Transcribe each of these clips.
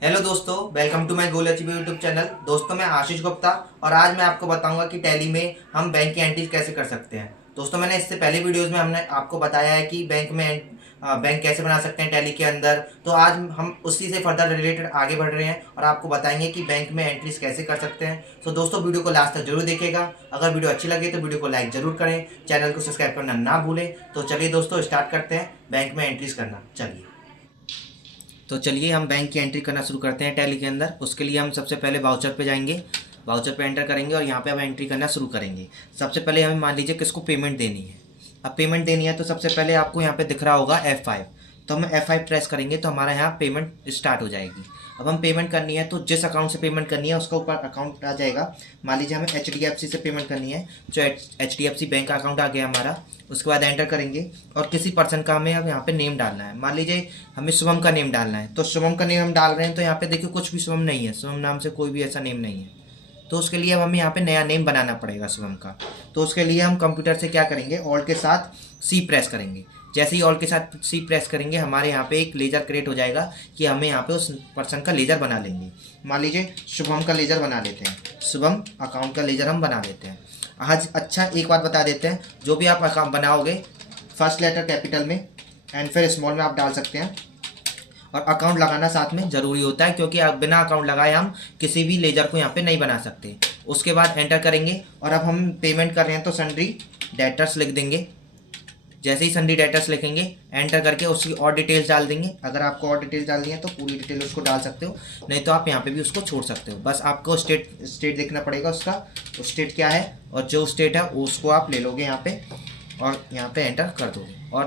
Hello दोस्तों, welcome to my goal achieve YouTube channel. दोस्तों, मैं आशीष गुप्ता और आज मैं आपको बताऊंगा कि टैली में हम बैंक की एंट्रीज कैसे कर सकते हैं। दोस्तों, मैंने इससे पहले वीडियोस में हमने आपको बताया है कि बैंक कैसे बना सकते हैं टैली के अंदर। तो आज हम उसी से फर्दर रिलेटेड आगे बढ़ रहे हैं और आपको बताएंगे कि बैंक में एंट्रीज कैसे कर सकते हैं। तो दोस्तों, वीडियो को लास्ट तक जरूर देखिएगा। अगर वीडियो अच्छी लगे तो वीडियो को लाइक जरूर करें, चैनल को सब्सक्राइब करना ना भूलें। तो चलिए दोस्तों, स्टार्ट करते हैं बैंक में एंट्रीज करना। चलिए हम बैंक की एंट्री करना शुरू करते हैं टैली के अंदर। उसके लिए हम सबसे पहले वाउचर पे जाएंगे, वाउचर पे एंटर करेंगे और यहाँ पे हम एंट्री करना शुरू करेंगे। सबसे पहले हमें मान लीजिए किसको पेमेंट देनी है। अब पेमेंट देनी है तो सबसे पहले आपको यहाँ पे दिख रहा होगा F5। तो हम F5 प्रेस करेंगे तो हमारा यहाँ पेमेंट स्टार्ट हो जाएगी। अब हम पेमेंट करनी है तो जिस अकाउंट से पेमेंट करनी है उसका ऊपर अकाउंट आ जाएगा। मान लीजिए हमें HDFC से पेमेंट करनी है, जो HDFC बैंक का अकाउंट आ गया हमारा। उसके बाद एंटर करेंगे और किसी पर्सन का हमें अब यहाँ पे नेम डालना है। मान लीजिए हमें शुभम का नेम डालना है, तो शुभम का नेम हम डाल रहे हैं। तो यहाँ पे देखिए कुछ भी शुभम नहीं है, शुभम नाम से कोई भी ऐसा नेम नहीं है। तो उसके लिए अब हमें यहाँ पे नया नेम बनाना पड़ेगा शुभम का। तो उसके लिए हम कंप्यूटर से क्या करेंगे, ऑल्ट के साथ सी प्रेस करेंगे। जैसे ही ऑल्ट के साथ सी प्रेस करेंगे हमारे यहाँ पे एक लेजर क्रिएट हो जाएगा कि हमें यहाँ पे उस पर्सन का लेजर बना लेंगे। मान लीजिए शुभम का लेजर बना लेते हैं, शुभम अकाउंट का लेजर हम बना लेते हैं। आज अच्छा एक बात बता देते हैं, जो भी आप अकाउंट बनाओगे फर्स्ट लेटर कैपिटल में एंड फिर स्मॉल में आप डाल सकते हैं। और अकाउंट लगाना साथ में ज़रूरी होता है, क्योंकि आप बिना अकाउंट लगाए हम किसी भी लेजर को यहाँ पे नहीं बना सकते। उसके बाद एंटर करेंगे और अब हम पेमेंट कर रहे हैं तो सन्ड्री डेटर्स लिख देंगे। जैसे ही सन्ड्री डेटर्स लिखेंगे एंटर करके उसकी और डिटेल्स डाल देंगे। अगर आपको और डिटेल्स डालनी है तो पूरी डिटेल उसको डाल सकते हो, नहीं तो आप यहाँ पे भी उसको छोड़ सकते हो। बस आपको स्टेट देखना पड़ेगा उसका, तो स्टेट क्या है और जो स्टेट है उसको आप ले लोगे यहाँ पे और यहाँ पे एंटर कर दोगे और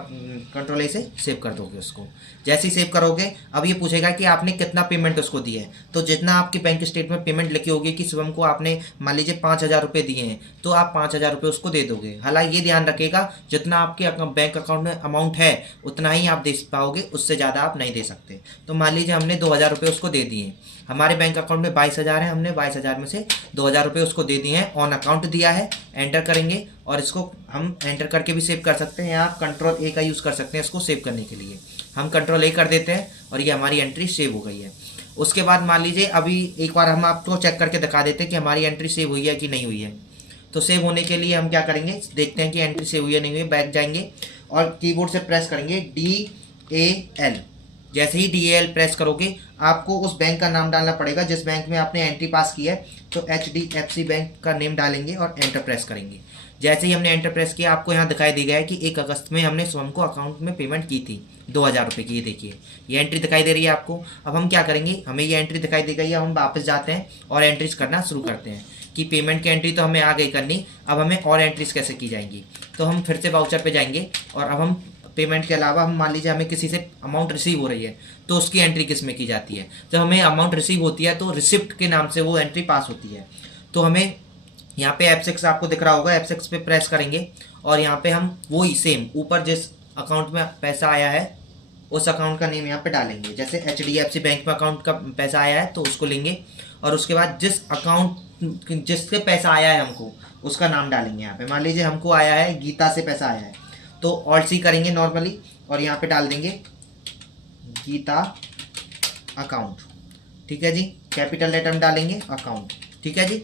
कंट्रोल ए से सेव कर दोगे उसको। जैसे ही सेव करोगे अब ये पूछेगा कि आपने कितना पेमेंट उसको दिए है। तो जितना आपकी बैंक स्टेटमेंट में पेमेंट लिखी होगी कि शुभम को आपने मान लीजिए 5,000 रुपये दिए हैं, तो आप 5,000 रुपये उसको दे दोगे। हालांकि ये ध्यान रखिएगा जितना आपके बैंक अकाउंट में अमाउंट है उतना ही आप दे पाओगे, उससे ज़्यादा आप नहीं दे सकते। तो मान लीजिए हमने 2,000 रुपये उसको दे दिए। हमारे बैंक अकाउंट में 22,000 है, हमने 22,000 में से 2,000 रुपये उसको दे दिए हैं, ऑन अकाउंट दिया है। एंटर करेंगे और इसको हम एंटर करके भी सेव कर सकते हैं, या आप कंट्रोल ए का यूज़ कर सकते हैं इसको सेव करने के लिए। हम कंट्रोल ए कर देते हैं और ये हमारी एंट्री सेव हो गई है। उसके बाद मान लीजिए अभी एक बार हम आपको चेक करके दिखा देते हैं कि हमारी एंट्री सेव हुई है कि नहीं हुई है। तो सेव होने के लिए हम क्या करेंगे, देखते हैं कि एंट्री सेव हुई है नहीं हुई है। बैक जाएंगे और कीबोर्ड से प्रेस करेंगे DAL। जैसे ही DAL प्रेस करोगे आपको उस बैंक का नाम डालना पड़ेगा जिस बैंक में आपने एंट्री पास की है। तो HDFC बैंक का नेम डालेंगे और एंटर प्रेस करेंगे। जैसे ही हमने एंटर प्रेस किया आपको यहाँ दिखाई दी गया है कि 1 अगस्त में हमने स्वयं को अकाउंट में पेमेंट की थी 2,000 रुपये की। ये देखिए ये एंट्री दिखाई दे रही है आपको। अब हम क्या करेंगे, हमें ये एंट्री दिखाई दी गई है, हम वापस जाते हैं और एंट्रीज करना शुरू करते हैं कि पेमेंट की एंट्री तो हमें आ गई करनी। अब हमें और एंट्रीज कैसे की जाएंगी, तो हम फिर से वाउचर पे जाएंगे और अब हम पेमेंट के अलावा हम मान लीजिए हमें किसी से अमाउंट रिसीव हो रही है तो उसकी एंट्री किस में की जाती है। जब हमें अमाउंट रिसीव होती है तो रिसिप्ट के नाम से वो एंट्री पास होती है। तो हमें यहाँ पे F6 आपको दिख रहा होगा, F6 पे प्रेस करेंगे और यहाँ पे हम वही सेम ऊपर जिस अकाउंट में पैसा आया है उस अकाउंट का नेम यहाँ पे डालेंगे। जैसे HDFC बैंक में अकाउंट का पैसा आया है तो उसको लेंगे और उसके बाद जिस अकाउंट जिससे पैसा आया है हमको उसका नाम डालेंगे यहाँ पे। मान लीजिए हमको आया है गीता से पैसा आया है, तो ऑल्ट सी करेंगे नॉर्मली और यहाँ पे डाल देंगे गीता अकाउंट। ठीक है जी, कैपिटल लेटर में डालेंगे अकाउंट। ठीक है जी।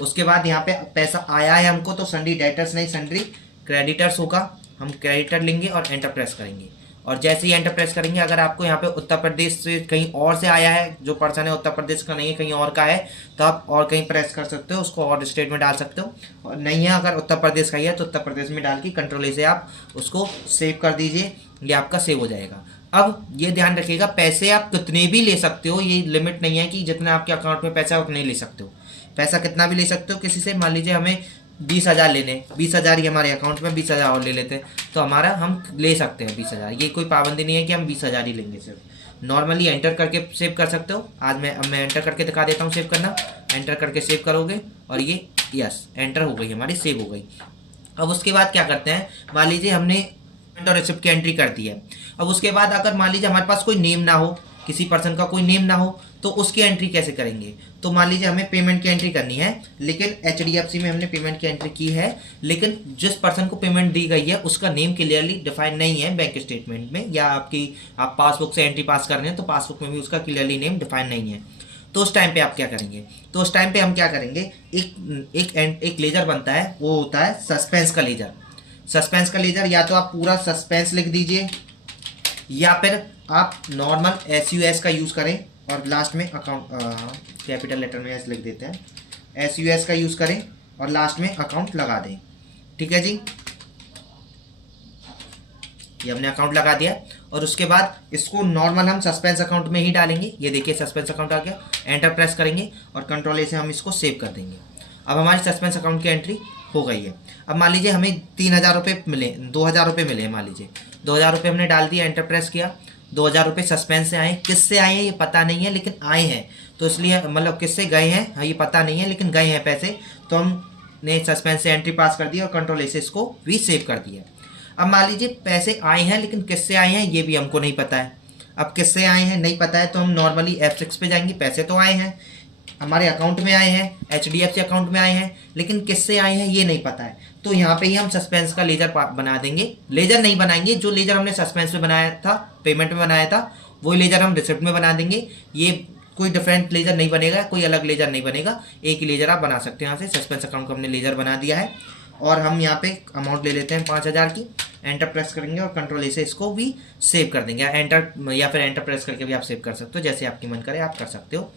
उसके बाद यहाँ पे पैसा आया है हमको तो सन्ड्री डेटर्स नहीं सन्ड्री क्रेडिटर्स होगा, हम क्रेडिटर लेंगे और एंटर प्रेस करेंगे। और जैसे ही एंटर प्रेस करेंगे अगर आपको यहाँ पे उत्तर प्रदेश से कहीं और से आया है, जो पर्सन है उत्तर प्रदेश का नहीं है कहीं और का है, तो आप और कहीं प्रेस कर सकते हो, उसको और स्टेट में डाल सकते हो। और नहीं है अगर उत्तर प्रदेश का ही है तो उत्तर प्रदेश में डाल के कंट्रोल ए से आप उसको सेव कर दीजिए, ये आपका सेव हो जाएगा। अब ये ध्यान रखिएगा पैसे आप कितने भी ले सकते हो, ये लिमिट नहीं है कि जितना आपके अकाउंट में पैसा है उतने ही ले सकते हो। पैसा कितना भी ले सकते हो किसी से। मान लीजिए हमें 20,000 लेने, 20,000 ही हमारे अकाउंट में 20,000 और ले लेते हैं तो हमारा हम ले सकते हैं 20,000। ये कोई पाबंदी नहीं है कि हम 20,000 ही लेंगे, सिर्फ नॉर्मली एंटर करके सेव कर सकते हो। अब मैं एंटर करके दिखा देता हूँ सेव करना। एंटर करके सेव करोगे और ये यस एंटर हो गई हमारी, सेव हो गई। अब उसके बाद क्या करते हैं, मान लीजिए हमने और रिसिप्ट की एंट्री कर दी है। अब उसके बाद अगर मान लीजिए हमारे पास कोई नेम ना हो, किसी पर्सन का कोई नेम ना हो, तो उसकी एंट्री कैसे करेंगे? तो मान लीजिए हमें पेमेंट की एंट्री करनी है, लेकिन HDFC में हमने पेमेंट की एंट्री की है, लेकिन जिस पर्सन को पेमेंट दी गई है उसका नेम क्लियरली डिफाइन नहीं है बैंक स्टेटमेंट में, या आप पासबुक से एंट्री पास कर रहे हैं तो पासबुक में भी उसका क्लियरली नेम डिफाइन नहीं है। तो उस टाइम पे आप क्या करेंगे? तो उस टाइम पे हम क्या करेंगे, एक लेजर बनता है, वो होता है सस्पेंस का लेजर। सस्पेंस का लेजर या तो आप पूरा सस्पेंस लिख दीजिए, या फिर आप नॉर्मल SUS का यूज़ करें और लास्ट में अकाउंट, कैपिटल लेटर में एस लिख देते हैं, SUS का यूज़ करें और लास्ट में अकाउंट लगा दें। ठीक है जी, ये हमने अकाउंट लगा दिया और उसके बाद इसको नॉर्मल हम सस्पेंस अकाउंट में ही डालेंगे। ये देखिए सस्पेंस अकाउंट आ गया, एंटर प्रेस करेंगे और कंट्रोल A से हम इसको सेव कर देंगे। अब हमारी सस्पेंस अकाउंट की एंट्री हो गई है। अब मान लीजिए हमें 3000 रुपये मिले, 2000 रुपये मिले, मान लीजिए 2000 रुपये हमने डाल दिया, एंटर प्रेस किया, 2000 रुपये सस्पेंस से आए, किससे आए हैं ये पता नहीं है लेकिन आए हैं, तो इसलिए मतलब किससे गए हैं हाँ ये पता नहीं है लेकिन गए हैं पैसे, तो हमने सस्पेंस से एंट्री पास कर दी और कंट्रोल A से इसको भी सेव कर दिया। अब मान लीजिए पैसे आए हैं लेकिन किससे आए हैं ये भी हमको नहीं पता है। अब किससे आए हैं नहीं पता है तो हम नॉर्मली F6 पे जाएंगे, पैसे तो आए हैं हमारे अकाउंट में आए हैं, HDFC अकाउंट में आए हैं, लेकिन किससे आए हैं ये नहीं पता है, तो यहाँ पे ही हम सस्पेंस का लेजर बना देंगे। लेजर नहीं बनाएंगे, जो लेजर हमने सस्पेंस में बनाया था, पेमेंट में बनाया था, वही लेजर हम रिसिप्ट में बना देंगे। ये कोई डिफरेंट लेजर नहीं बनेगा, कोई अलग लेजर नहीं बनेगा, एक ही लेजर आप बना सकते हैं। यहाँ से सस्पेंस अकाउंट को हमने लेजर बना दिया है और हम यहाँ पे अमाउंट ले लेते हैं 5000 की, एंटर प्रेस करेंगे और कंट्रोल A से इसको भी सेव कर देंगे, या फिर एंटर प्रेस करके भी आप सेव कर सकते हो, जैसे आपकी मन करे आप कर सकते हो।